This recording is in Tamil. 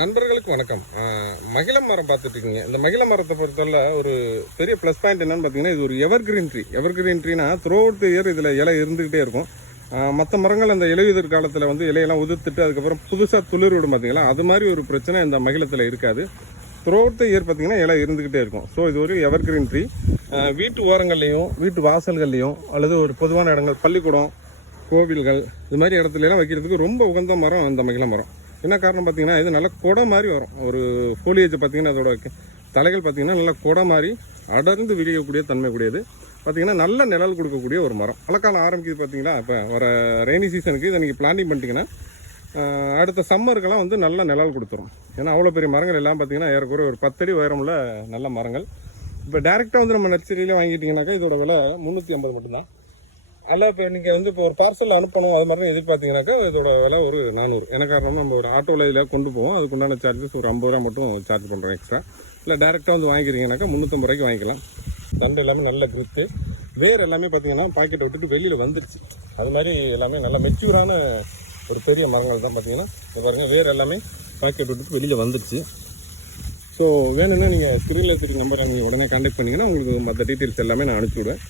நண்பர்களுக்கு வணக்கம். மகிழ மரம் பார்த்துட்டு இருக்கீங்க. இந்த மகிழ மரத்தை பொறுத்தவரை ஒரு பெரிய ப்ளஸ் பாயிண்ட் என்னன்னு பார்த்தீங்கன்னா, இது ஒரு எவர்கிரீன் ட்ரீ. எவர்கிரீன் ட்ரீனா த்ரூ அவுட் தி இயர் இதில் இலை இருந்துகிட்டே இருக்கும். மற்ற மரங்கள் அந்த இலையுதிர் காலத்தில் வந்து இலையெல்லாம் உதிர்த்துட்டு அதுக்கப்புறம் புதுசாக துளிர் விடும் பார்த்தீங்களா, அது மாதிரி ஒரு பிரச்சனை இந்த மகிழத்தில் இருக்காது. த்ரூ அவுட் தி இயர் பார்த்தீங்கன்னா இலை இருந்துகிட்டே இருக்கும். ஸோ இது ஒரு எவர்கிரீன் ட்ரீ. வீட்டு ஓரங்கள்லையும் வீட்டு வாசல்கள்லையும் அல்லது ஒரு பொதுவான இடங்கள், பள்ளிக்கூடம், கோவில்கள், இது மாதிரி இடத்துலலாம் வைக்கிறதுக்கு ரொம்ப உகந்த மரம் இந்த மகிழ மரம். என்ன காரணம் பார்த்தீங்கன்னா, இது நல்ல கொடை மாதிரி வரும். ஒரு ஃபோலியேஜ் பார்த்தீங்கன்னா அதோட தலைகள் பார்த்தீங்கன்னா நல்ல கொடை மாதிரி அடர்ந்து விரியக்கூடிய தன்மை கூடியது. பார்த்தீங்கன்னா நல்ல நிழல் கொடுக்கக்கூடிய ஒரு மரம். மழைக்காலம் ஆரம்பிக்குது பார்த்தீங்களா, இப்போ வர ரெய்னி சீசனுக்கு இதை நீங்கள் பிளான்டிங் பண்ணிட்டீங்கன்னா அடுத்த சம்மருக்கெல்லாம் வந்து நல்ல நிழல் கொடுத்துரும். ஏன்னா அவ்வளோ பெரிய மரங்கள் எல்லாம் பார்த்தீங்கன்னா ஏறக்குறைய ஒரு 10 அடி உயரமுள்ள நல்ல மரங்கள். இப்போ டேரெக்டாக வந்து நம்ம நர்சரியில் வாங்கிட்டீங்கன்னாக்கா இதோட விலை 350 மட்டும்தான். அதில் இப்போ நீங்கள் வந்து இப்போ ஒரு பார்சல் அனுப்பணும் அது மாதிரி எதிர்பார்த்தீங்கன்னாக்கா இதோட விலை ஒரு 400. என்ன காரணம், நம்ம ஒரு ஆட்டோவில் இதில் கொண்டு போவோம், அதுக்குண்டான சார்ஜஸ் ஒரு 50 ரூபா மட்டும் சார்ஜ் பண்ணுறோம் எக்ஸ்ட்ரா. இல்லை டேரெக்டாக வந்து வாங்கிக்கிறீங்கன்னாக்கா 350 ரூபாய்க்கு வாங்கிக்கலாம். தண்டு எல்லாமே நல்ல கிரித்து, வேர் எல்லாமே பார்த்தீங்கன்னா பாக்கெட்டை விட்டுட்டு வெளியில் வந்துருச்சு. அது மாதிரி எல்லாமே நல்ல மெச்சூரான ஒரு பெரிய மரங்கள் தான். பார்த்தீங்கன்னா இப்போ பாருங்கள், வேர் எல்லாமே பாக்கெட் விட்டுட்டு வெளியில் வந்துருச்சு. ஸோ வேணும்னா நீங்கள் ஸ்க்ரீனில் தெரிய நம்பரை நீங்கள் உடனே கான்டாக்ட் பண்ணிங்கன்னா உங்களுக்கு மற்ற டீட்டெயில்ஸ் எல்லாமே நான் அனுப்பிச்சி விடுவேன்.